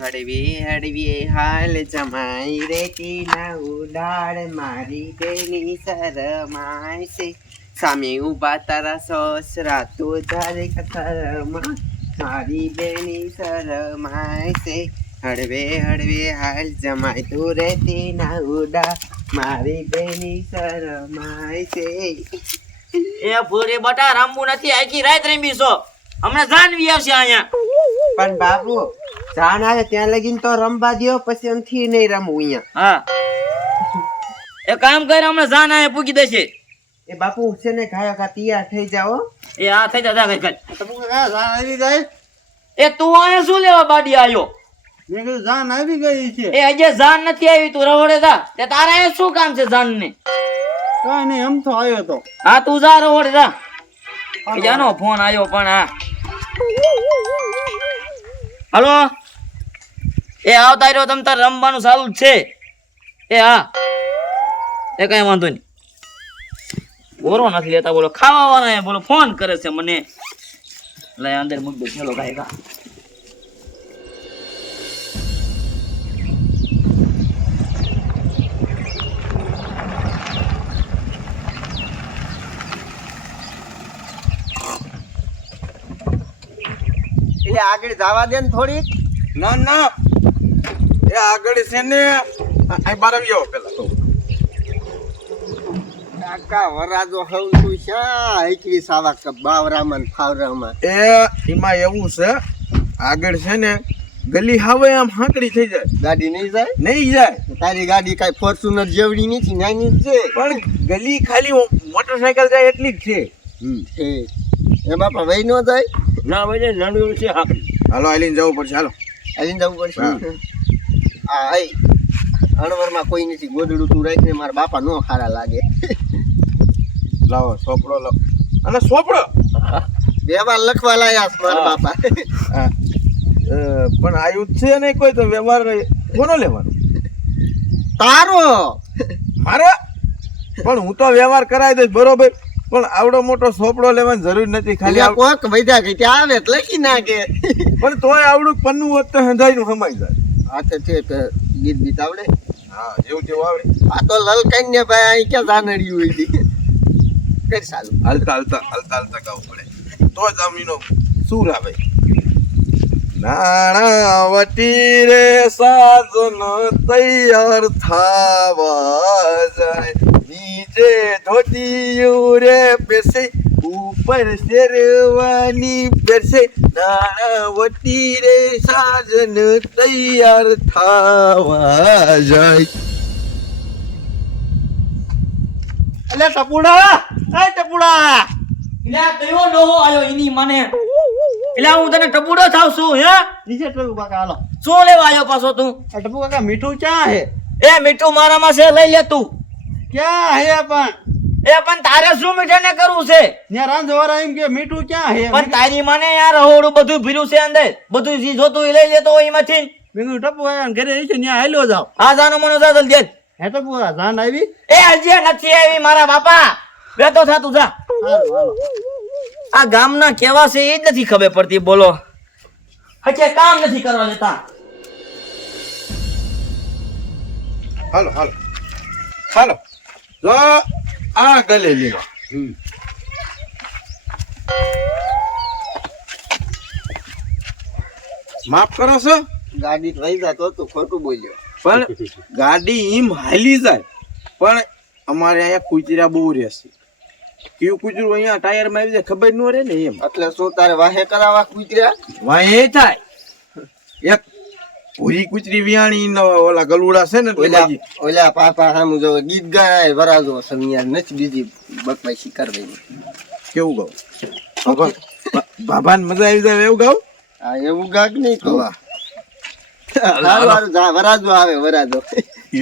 હળવી હળવી હાલ જમાઈ રેતી ના ઉડાડ મારી બેની શરમાય છે સામે ઉભા તારા સસરા તો જારે કથરમાં મારી બેની શરમાય છે હળવે હળવે હાલ જમાઈ તું રેતી ના ઉડાડ મારી બેની શરમાય છે. એ ભૂરી બટા રમવું નથી આખી રાત રમી છો હમણાં જાનવી આવશે અહીંયા. પણ બાપુ જાણ આવે ત્યાં લગીને તો રમવા દ્યો પછી એમથી નહીં રમવું અહીંયા. હા એ કામ કર હમણાં જાન અહીંયા પૂકી દેશે. એ બાપુ છે ને ઘાયો ઘા તૈયાર થઈ જાઓ. એ આ થઈ જા કઈ જાન આવી ગઈ. એ તું અહીંયા શું લેવા બાડી આવ્યો? મેં કીધું જાન આવી ગઈ છે. એ હજી જાન નથી આવી તું રહોડે જા. તે તારા અહીંયા શું કામ છે જાન ને? કઈ નહીં એમ તો આવ્યો તો. હા તું જા રહોડે જા. જાનો ફોન આવ્યો પણ હા. હાલો એ આવતા રહ્યો તમ તાર રમવાનું ચાલુ જ છે. એ હા એ કઈ વાંધો નહીં. બોરો નથી લેતા બોલો ખાવા વાળા બોલો ફોન કરે છે મને. લે અંદર મૂક દે ચલો કાઈ કા. એટલે આગળ જવા દે ને થોડીક. ના ના એ આગળ છે ને અહીં બાર આવી આવો પેલા તો. કાકા વરાજો હવ તું શા એકવી સાવા બાવરામાં ને ફાવરામાં. એ એમાં એવું છે આગળ છે ને ગલી હવે આમ હાંકડી થઈ જાય. ગાડી નહીં જાય? નહીં જાય. તારી ગાડી કઈ ફોર્ચ્યુનર જેવડી નથી નાની જ છે. પણ ગલી ખાલી મોટરસાયકલ જાય એટલી જ છે. એ બાપા વહી ન જાય? ના ભાઈ નડ્યું છે હાકડી. હાલો આલીને જવું પડશે. હાલો હાલીને જવું પડશે. હા એ અણવરમાં કોઈ નથી ગોદડું તું રાખીને મારા બાપા નો ખારા લાગે. લાવો સોપડો લાવો. અને સોપડો વ્યવહાર લખવા લાયા છે મારા બાપા. હા પણ આયુધ છે નહીં કોઈ તો વ્યવહાર કોનો લેવાનો? તારો મારે પણ હું તો વ્યવહાર કરાવી દઈશ બરોબર. પણ આવડો મોટો સોપડો લેવાની જરૂર નથી. ખાલી કોક વૈધા કે ત્યાં આવે એટલે લખી નાખે. પણ તોય આવડું પન્નું હોત તો હંધાઈનું હમાઈ જાય. હા તો છે ગીત બીત આવડે? હા જેવું જેવું આવડે. આ તો લલકાઈ ને ભાઈ અહીં ક્યાં જાનડ્યું હોય દી. કર સાલું હાલતા હાલતા હાલતા હાલતા ગાવું પડે તો જ આમ એનો સૂર આવે. નાણાવટી રે સાજન તૈયાર થાવા જાય નીચે ધોતિયું રે પેસે ઉપર શેરવાની પેસે નાણાવટી રે સાજન તૈયાર થાવા જાય. અલે ટપુડા એ ટપુડા ઇલા કયો ડોહો આયો એની મને. ઇલા હું તને ટપુડો થાવ છું હે? નીચે ટપુ કાકા હાલો. શું લેવા આવ્યો પાછો તું? આ ટપુ કાકા મીઠું ક્યાં હે? એ મીઠું મારામાં છે લઈ લે તું. ક્યાં હે પણ? એ પણ તારે શું મીઠાને કરવું છે? ત્યાં રાંધવાળા એમ કે મીઠું ક્યાં હે? પણ તારી મને યાર રહોડું બધું ભીરું છે અંદર. બધું જે જોતું એ લઈ લેતો હોય એમાંથી. મેં ટપુ આયા ઘરે છે ત્યાં હાલ્યો જાવ. આ જાનો મનો જા જલ્દી. હે ટપુ જાન આવી? એ હજી નથી આવી મારા બાપા. બેઠો થા તું જા. હાલો હાલો. આ ગામના કેવા છે એ જ નથી ખબર પડતી બોલો. હકે કામ નથી કરવા દેતા. હાલો હાલો હાલો જો આ ગલે લીધો. માફ કરો છો ગાડી વહી જાતો તું ખોટું બોલ્યો. પણ ગાડી એમ હાલી જાય પણ અમારે અહીંયા કૂતરા બહુ રહેશે. કયું કૂતરું અહીંયા ટાયર માં આવી જાય ખબર ન રહે ને એમ. એટલે શું તારે વાહે કરાવવા કૂતર્યા? વાંહે થાય એક ભૂરી કૂતરી વિયાણી ઓલા ગલુડા છે ને ઓલા પાપા સામું જો ગીત ગાય વરાજો સમિયાર નથી બીજી બકવાઈ કરવી. કેવું ગાવ બાબા ને મજા આવી જાય એવું ગાવ? હા એવું ગાક નહીં તો વરાજો આવે વરાજો.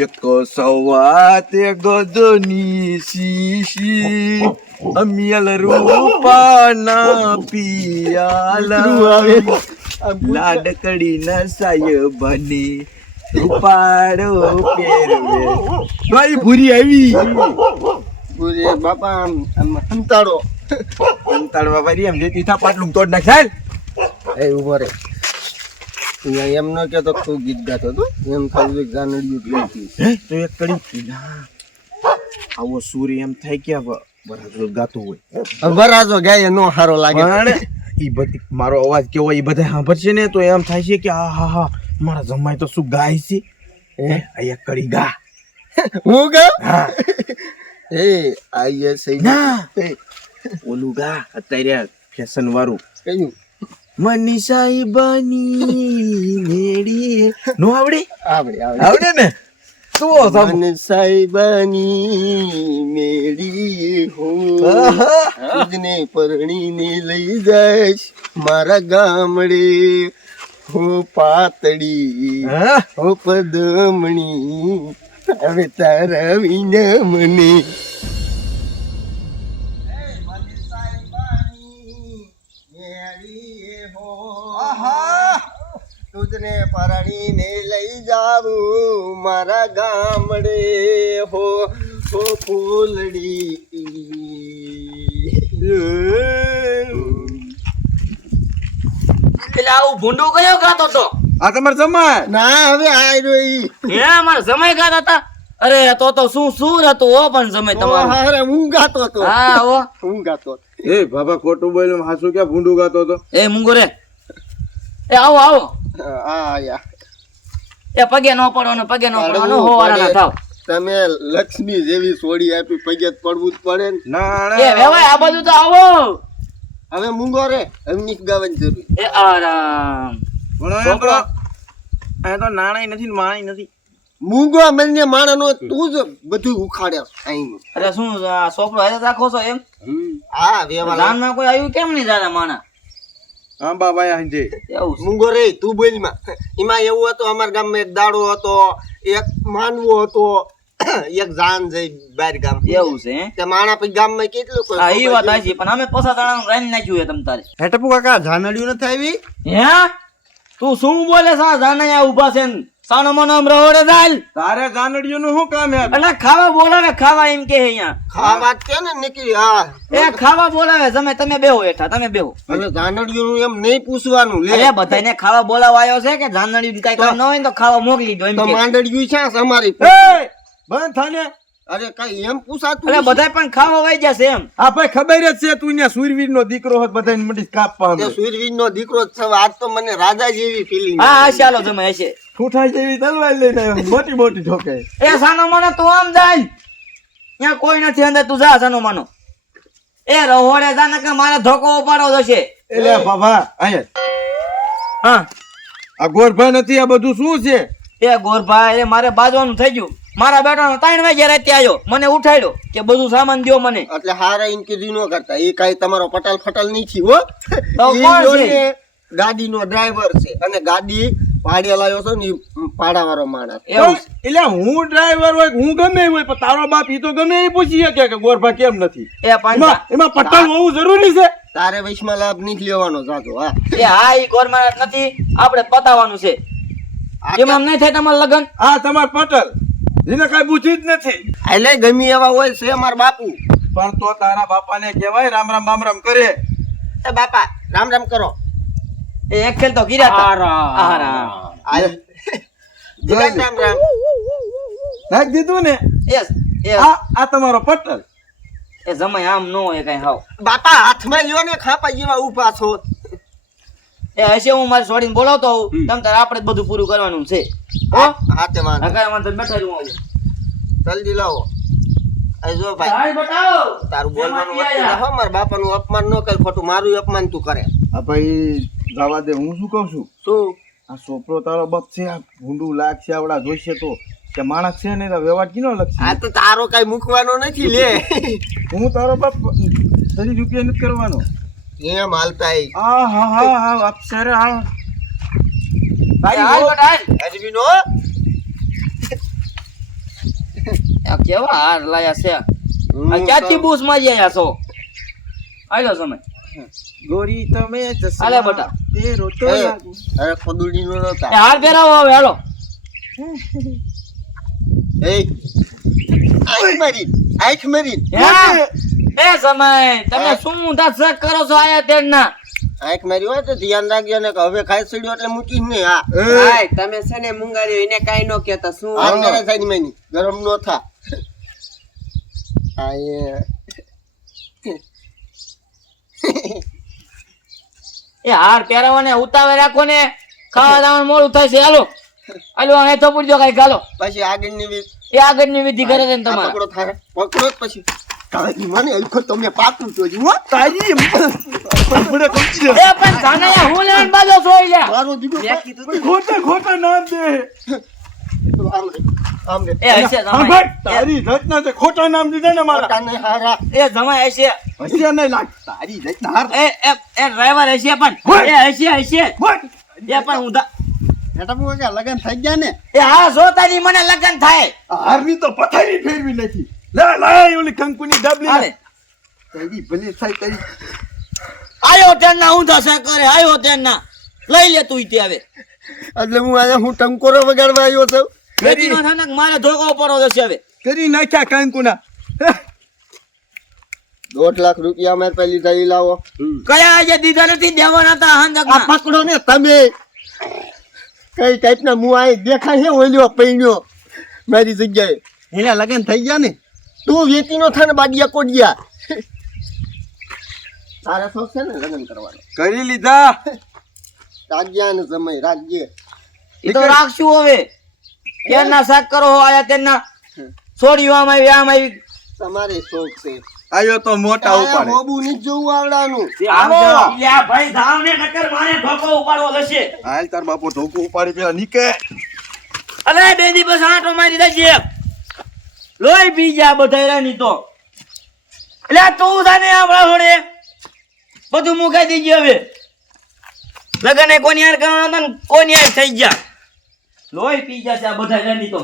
એક સવાતે ગજની શીશી અમિયલ રૂપાના પિયાલા લાડકડી ના સાયબની રૂપાડો પહેરવે. ભાઈ ભૂરી આવી. પૂરી બાપા હંતાડો હંતાડવા વારી એમ જેતી થા પાટલું તોડ નાખ. ચાલ એ ઉભો રે. એમ ન કે તો તું ગીત ગાતો હતો એમ ખાલી ગાનડિયું ગાતી હે તો એક કડી ના આવો સૂર્ય એમ થાય કે બરાબર ગાતો હોય વરાજો ગાય નો હારો લાગે પણ ઈ બધી મારો અવાજ કેવો ઈ બધા સાંભળશે ને તો એમ થાય છે કે આ હા હા મારા જમાઈ તો શું ગાય છે હે આ એક કડી ગા હું ગા હા એ આઈએ સહી ના. એ ઓલું ગા અત્યારે ફેશન વાળું કયું મનીષાઈ બની મેડી નો આવડે આવડે આવડે આવડે ને તો મન સાહેબાની મેળી હું તુજને પરણીને લઈ જઈશ મારા ગામડે હો પાતળી હા હો પદમણી હવે તારા વિના મને તુજને પરણીને લઈ જાવું મારા ગામડે હો હો ફૂલડી એટલે આવું ભૂંડું કયો ગાતો તો આ તમાર જમાઈ ના હવે આયરો ઈ હે મારા સમય ગાતા હતા અરે તો શું સુર હતું હો પણ સમય તમારો હારે હું ગાતો હતો હા હો હું ગાતો હતો. એ બાબા ખોટું બોલ્યું હાસુ ક્યાં ભૂંડું ગાતો હતો એ મુંગો રે એ આવો આવો આ યા એ પગે નો પડવાનો પગે નો પડવાનો હો વાળા ના થાવ તમે લક્ષ્મી જેવી સોડી આપી પગે જ પડવું જ પડે ને ના એ વેવાય આ બાજુ તો આવો હવે મૂંગો રે એમની ગાવાની જરૂર એ આરામ પણ અહીંયા તો નાણાય નથી ને માણાય નથી મૂંગો મને માણનો તું જ બધું ઉખાડ્યા આઈનું અરે શું આ છોકરો હેરે રાખો છો એમ હા વેવા જાન ના કોઈ આવ્યું કેમ નહીં જાના માણા હા બાબા હંજે એવું છે. મૂંગો રે તું બોલ માં એમાં એવું હતું અમારા ગામમાં એક દાડો હતો એક માનવો હતો એક જાન જઈ બાર ગામ એવું છે હે? તે માણા પછી ગામમાં કેટલું કોઈ હા ઈ વાત આજી પણ અમે પસા દાણા રાઈ નાખ્યું હે તમ તારે હે ટપુ કાકા જાનડિયું નથી આવી હે તું શું બોલે સા જાનૈયા ઊભા છે ને સાનો મનો આમ રહોડે દાલ તારે ગાનડિયું નું શું કામ હે એટલે ખાવા બોલાવે ખાવા એમ કે અહીંયા આ વાત કે ને નીકળી હા એ ખાવા બોલાવે તમે બેહો હેઠા તમે બેહો એટલે જાનડિયું એમ નહીં પૂછવાનું લે અરે બધાને ખાવા બોલાવા આવ્યો છે કે જાનડી કઈ કામ ન હોય ને તો ખાવા મોકલી દો એમ તો કે માંડડિયું છે અમારી એ બંધ થાને અરે કઈ એમ પૂછાતું એટલે બધા પણ ખાવા વઈ જશે એમ આ ભાઈ ખબર જ છે તું અહીંયા સુરવીર નો દીકરો હોત બધાને મંડી કાપવા તે સુરવીર નો દીકરો જ છે આજ તો મને રાજા જેવી ફીલિંગ હા હા ચાલો તમે હશે ઠૂઠા જેવી તલવાર લઈને આવ્યો મોટી મોટી ઠોકે એ સાનો માનો તું આમ જાય ત્યાં કોઈ નથી અંદર તું જા સાનો માનો એ રહોડે જા ને કે મારે ધોકો ઉપાડો જશે એટલે બાબા અહીંયા હા આ ગોરભા નથી આ બધું શું છે એ ગોરભાઈ એ મારે બાજવાનું થઈ ગયું મારા બેટાનો 3 વાગ્યા રાતે આવ્યો મને ઉઠાડ્યો કે બધું સામાન દ્યો મને એટલે હારા ઇન કીધી ન કરતા એ કાઈ તમારો પટાલ ફટાલ નહીં થી હો તો ઈ કોણ જો છે? ને ગાડીનો ડ્રાઈવર છે અને ગાડી ભાડે લાવ્યો છે ને ઈ પાડાવાળો માણસ એવું છે. એટલે હું ડ્રાઈવર હોય હું ગમે એ હોય પણ તારો બાપ ઈ તો ગમે એ પૂછી શકે કે ગોરભા કેમ નથી એ પાંચ એમાં પટ્ટલ હોવું જરૂરી છે તારે વૈશમાં લાભ નહીં લેવાનો જાતો હા એ હા ઈ ગોરમારત નથી આપણે પતાવવાનું છે એમ આમ નહીં થાય તમારું લગન આ તમાર પટલ જેને કઈ બુદ્ધિ જ નથી એટલે ગમી એવા હોય છે મારા બાપુ પણ તો તારા બાપાને કહેવાય રામ રામ બામ રામ કરે એ બાપા રામ રામ કરો એ એક ખેલ તો ગીરા આરામ આય જય રામ રામ નાખ દીધું ને યસ યસ આ તમારો પટલ એ જમાય આમ નો હોય કઈ હાવ બાપા હાથમાં લ્યો ને ખાપા જેવા ઊભા છો એ હશે હું મારી છોડીને બોલાવતો હોઉં તમ તારે આપણે જ બધું પૂરું કરવાનું છે હો હાથે વાંધો હકાય વાંધો નહીં, બેઠા રહું આજે. જલ્દી લાવો આ જો ભાઈ હાય બતાવો તારું બોલવાનું વસ્તુ ના હો મારા બાપાનું અપમાન ન કર ખોટું મારું અપમાન તું કરે આ ભાઈ જવા દે હું શું કહું છું શું આ છોકરો તારો બાપ છે આ ભૂંડું લાગશે આવડા જોઈશે તો કે માણસ છે ને તો વ્યવહાર કિનો લખશે આ તો તારો કઈ મૂકવાનો નથી લે હું તારો બાપ 30 રૂપિયા નથી કરવાનો એમ હાલતા આ હા હા હા અપ્સરે હા હાય બટા હાય અજબી નો આ કેવા હાર લાયા છે આ ક્યાંથી બૂસ મારી આયા છો આલો સમય ગોરી તમે હાલે બટા. તેરો તો એ, લાગુ. અરે ખોદુડી નો એ નતા હાર પહેરાવો હવે હાલો એ આંખ મારી હે? એ સમય તમે શું ઊંધા શક કરો છો આયા તેડના આંખ મારી હોય તો ધ્યાન રાખજો ને કે હવે ખાઈ સીડ્યો એટલે મૂકીશ ને હા ભાઈ તમે છે ને મુંગાર્યો એને કાઈ નો કહેતા શું હાલ કરે સાઈડ માં ગરમ નો થા આ એ હાર પહેરવાને ઉતાવે રાખો ને ખાવા દાવાનું મોડું થાય છે હાલો હાલો અહીં તો પૂછજો કઈ ગાલો પછી આગળની વિધિ એ આગળની વિધિ કરે છે ને તમારે પકડો થાય પકડો જ પછી તારી મને અલખો તમે પાકું જોજો હો તારી એ પણ જાનૈયા હું લેવાનું બાજો સોઈ જા મારો દીકરો મેં કીધું તું. ખોટા નામ દે આમ રે એ હશે જમાઈ સાંભળ, તારી રચના તે ખોટા નામ દીધા ને મારા તાને હારા એ જમાઈ હશે હસિયા નહીં લાગ તારી રચના હાર એ ડ્રાઈવર હશે પણ એ હશે એ પણ ઊંધા બેટા બુ કે લગન થઈ ગયા ને એ હા જો તારી મને લગન થાય હારની તો પથારી ફેરવી નાખી લે લે ઓલી કંકુની ડબલી હાલે. તારી ભલી થાય તારી આયો તેના ઊંધા સા કરે આયો તેના લઈ લે તું ઈતે આવે એટલે હું આયા હું ટંકોરો વગાડવા આવ્યો છું બેટી નો થાનક મારે ધોકો પડો જશે હવે કરી નાખ્યા કંકુના 1.5 લાખ રૂપિયા મેં પહેલી દઈ લાવો કયા આજે દીધા નથી દેવાના હતા હાંજક આ પકડો ને તમે કઈ ટાઈપના મું આય દેખાય છે ઓલ્યો પૈણ્યો મારી જગ્યાએ એના લગન થઈ ગયા ને તું વેતી નો થાને બાડિયા કોડિયા તારે શોખ છે ને લગન કરવાનો કરી લીધા રાજ્યા ને સમય રાજ્ય એ તો રાખશું હવે તેના શાક કરો હો આયા તેના છોડ્યું આમ આવી તમારે શોખ છે આયો તો મોટા ઉપાડે મોબુ ની જોવું આવડાનું આવો લ્યા ભાઈ ધાવ ને નકર મારે ધોકો ઉપાડવો લશે હાલ તાર બાપો ધોકો ઉપાડી પેલા નીકે અરે બે દિવસ આંટો મારી દેજે લોહી પી ગયા બધા રાની તો એટલે તું થાને આપડા હોડે બધું મુકાઈ દીજે હવે લગન કોની હાર કરવાના હતા ને કોની હાર થઈ ગયા લોહી પી ગયા છે આ બધા રાની તો